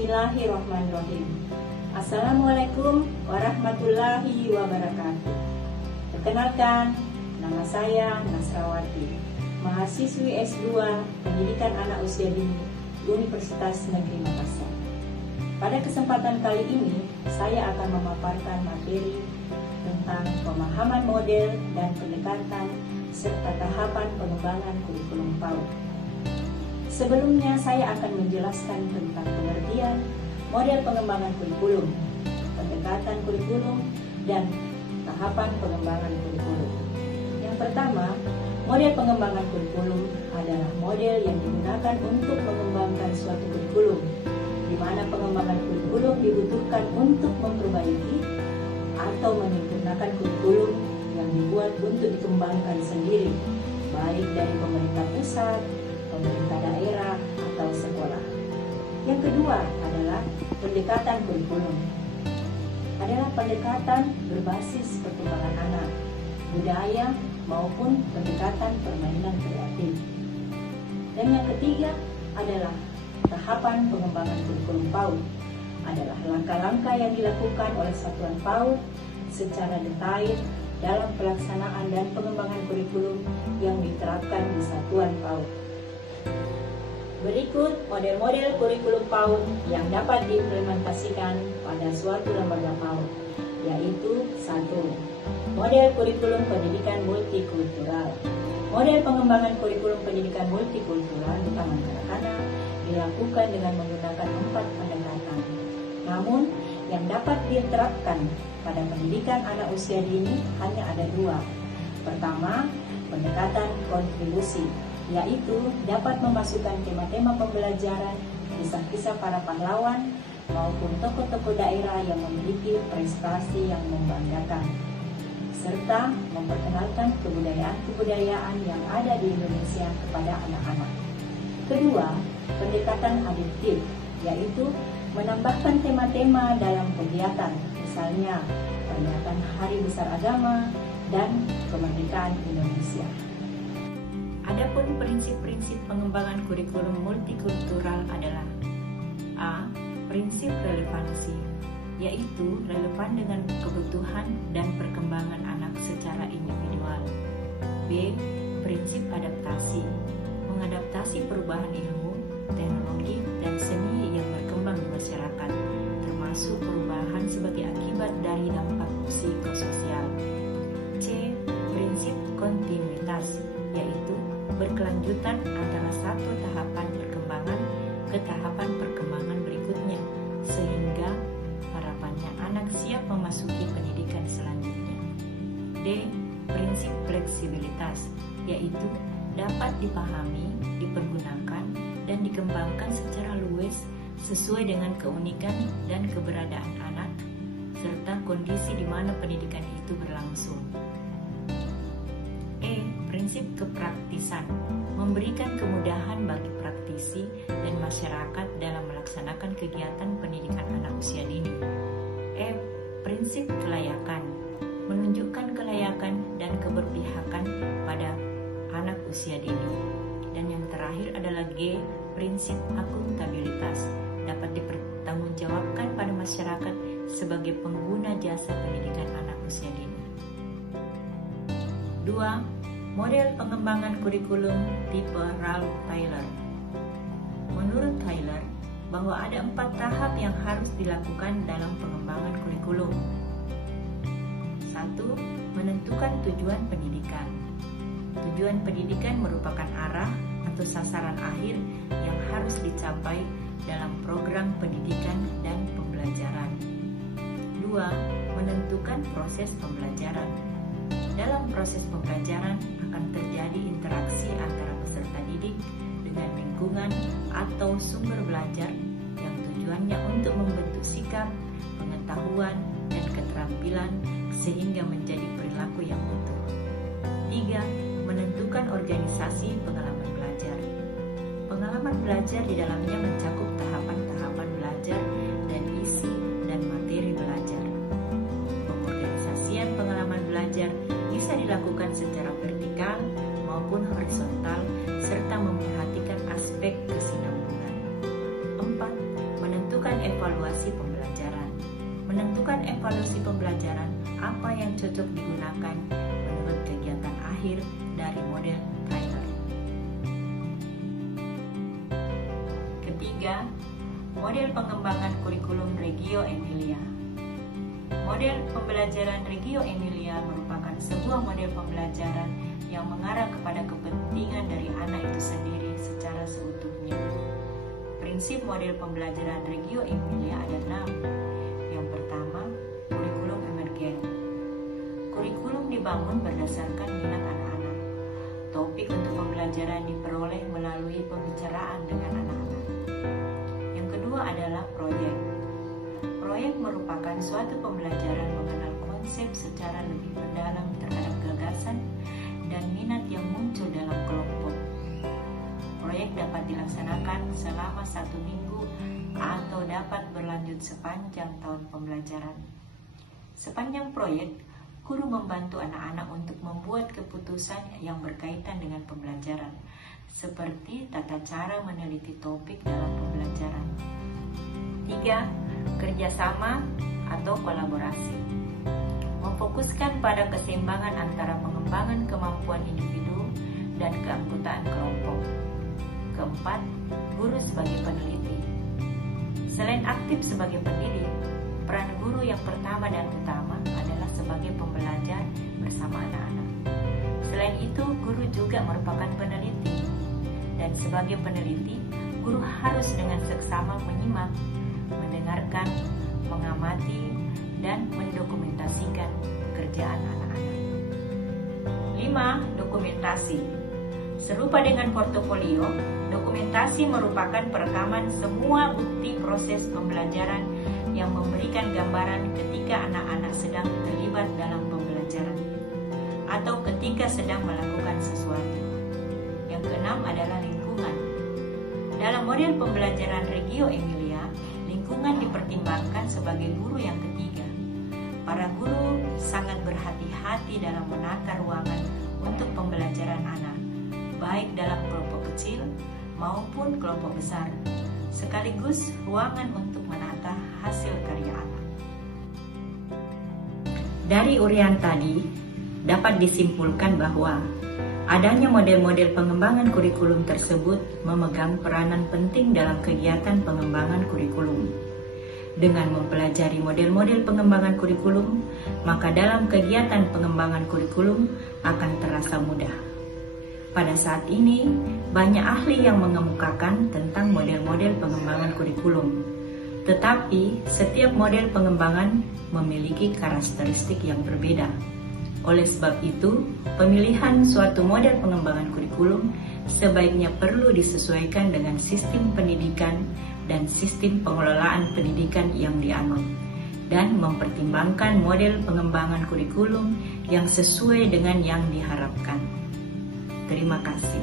Bismillahirrahmanirrahim. Assalamualaikum warahmatullahi wabarakatuh. Perkenalkan, nama saya Nasrawati, mahasiswi S2 Pendidikan Anak Usia Dini Universitas Negeri Makassar. Pada kesempatan kali ini, saya akan memaparkan materi tentang pemahaman model dan pendekatan serta tahapan pengembangan kurikulum PAUD. Sebelumnya, saya akan menjelaskan tentang pengertian model pengembangan kurikulum, pendekatan kurikulum, dan tahapan pengembangan kurikulum. Yang pertama, model pengembangan kurikulum adalah model yang digunakan untuk mengembangkan suatu kurikulum, di mana pengembangan kurikulum dibutuhkan untuk memperbaiki atau menyempurnakan kurikulum yang dibuat untuk dikembangkan sendiri, baik dari pemerintah pusat, pemerintah daerah, atau sekolah. Yang kedua adalah pendekatan kurikulum. Adalah pendekatan berbasis perkembangan anak, budaya, maupun pendekatan permainan kreatif. Dan yang ketiga adalah tahapan pengembangan kurikulum PAUD. Adalah langkah-langkah yang dilakukan oleh satuan PAUD secara detail dalam pelaksanaan dan pengembangan kurikulum yang diterapkan di satuan PAUD. Berikut model-model kurikulum PAUD yang dapat diimplementasikan pada suatu lembaga PAUD, yaitu 1. Model kurikulum pendidikan multikultural. Model pengembangan kurikulum pendidikan multikultural di Taman Kanak-Kanak dilakukan dengan menggunakan 4 pendekatan. Namun, yang dapat diterapkan pada pendidikan anak usia dini hanya ada 2. Pertama, pendekatan kontribusi, yaitu dapat memasukkan tema-tema pembelajaran, kisah-kisah para pahlawan, maupun tokoh-tokoh daerah yang memiliki prestasi yang membanggakan, serta memperkenalkan kebudayaan-kebudayaan yang ada di Indonesia kepada anak-anak. Kedua, pendekatan adiktif, yaitu menambahkan tema-tema dalam kegiatan, misalnya peringatan Hari Besar Agama dan kemerdekaan Indonesia. Adapun prinsip-prinsip pengembangan kurikulum multikultural adalah: A. Prinsip relevansi, yaitu relevan dengan kebutuhan dan perkembangan anak secara individual. B. Prinsip adaptasi, mengadaptasi perubahan ilmu, teknologi, dan seni yang berkembang di masyarakat, termasuk perubahan sebagai akibat dari dampak psikososial. C. Prinsip kontinuitas, yaitu berkelanjutan antara satu tahapan perkembangan ke tahapan perkembangan berikutnya, sehingga harapannya anak siap memasuki pendidikan selanjutnya. D. Prinsip fleksibilitas, yaitu dapat dipahami, dipergunakan, dan dikembangkan secara luas sesuai dengan keunikan dan keberadaan anak, serta kondisi di mana pendidikan itu berlangsung. Prinsip kepraktisan, memberikan kemudahan bagi praktisi dan masyarakat dalam melaksanakan kegiatan pendidikan anak usia dini. Prinsip kelayakan, menunjukkan kelayakan dan keberpihakan pada anak usia dini. Dan yang terakhir adalah G, prinsip akuntabilitas, dapat dipertanggungjawabkan pada masyarakat sebagai pengguna jasa pendidikan anak usia dini. 2. Model pengembangan kurikulum tipe Ralph Tyler. Menurut Tyler, bahwa ada 4 tahap yang harus dilakukan dalam pengembangan kurikulum. 1. Menentukan tujuan pendidikan. Tujuan pendidikan merupakan arah atau sasaran akhir yang harus dicapai dalam program pendidikan dan pembelajaran. 2. Menentukan proses pembelajaran. Dalam proses pembelajaran akan terjadi interaksi antara peserta didik dengan lingkungan atau sumber belajar yang tujuannya untuk membentuk sikap, pengetahuan, dan keterampilan sehingga menjadi perilaku yang utuh. 3. Menentukan organisasi pengalaman belajar. Pengalaman belajar di dalamnya mencakup tahapan-tahapan belajar dan isi dan materi belajar. Pengorganisasian pengalaman belajar bisa dilakukan secara vertikal maupun horizontal serta memperhatikan aspek kesinambungan. 4. Menentukan lahir dari model Trainer. Ketiga, model pengembangan kurikulum Reggio Emilia. Model pembelajaran Reggio Emilia merupakan sebuah model pembelajaran yang mengarah kepada kepentingan dari anak itu sendiri secara seutuhnya. Prinsip model pembelajaran Reggio Emilia ada 6. Yang pertama, kurikulum emergen. Kurikulum dibangun berdasarkan minat anak-anak. Topik untuk pembelajaran diperoleh melalui pembicaraan dengan anak-anak. Yang kedua adalah proyek. Proyek merupakan suatu pembelajaran mengenal konsep secara lebih mendalam terhadap gagasan dan minat yang muncul dalam kelompok. Proyek dapat dilaksanakan selama 1 minggu atau dapat berlanjut sepanjang tahun pembelajaran. Sepanjang proyek, guru membantu anak-anak untuk membuat keputusan yang berkaitan dengan pembelajaran, seperti tata cara meneliti topik dalam pembelajaran. 3. Kerjasama atau kolaborasi. Memfokuskan pada keseimbangan antara pengembangan kemampuan individu dan keanggotaan kelompok. Keempat, guru sebagai peneliti. Selain aktif sebagai pendidik, peran guru yang pertama dan utama adalah sebagai pembelajar bersama anak-anak. Selain itu, guru juga merupakan peneliti. Dan sebagai peneliti, guru harus dengan seksama menyimak, mendengarkan, mengamati, dan mendokumentasikan pekerjaan anak-anak. 5. Dokumentasi. Serupa dengan portofolio, dokumentasi merupakan perekaman semua bukti proses pembelajaran yang memberikan gambaran ketika anak-anak sedang terlibat dalam pembelajaran atau ketika sedang melakukan sesuatu. Yang keenam adalah lingkungan. Dalam model pembelajaran Reggio Emilia, lingkungan dipertimbangkan sebagai guru yang ketiga. Para guru sangat berhati-hati dalam menata ruangan untuk pembelajaran anak, baik dalam kelompok kecil maupun kelompok besar, sekaligus ruangan untuk menata hasil karya anak. Dari uraian tadi, dapat disimpulkan bahwa adanya model-model pengembangan kurikulum tersebut memegang peranan penting dalam kegiatan pengembangan kurikulum. Dengan mempelajari model-model pengembangan kurikulum, maka dalam kegiatan pengembangan kurikulum akan terasa mudah. Pada saat ini, banyak ahli yang mengemukakan tentang model-model pengembangan kurikulum. Tetapi, setiap model pengembangan memiliki karakteristik yang berbeda. Oleh sebab itu, pemilihan suatu model pengembangan kurikulum sebaiknya perlu disesuaikan dengan sistem pendidikan dan sistem pengelolaan pendidikan yang dianut, dan mempertimbangkan model pengembangan kurikulum yang sesuai dengan yang diharapkan. Terima kasih.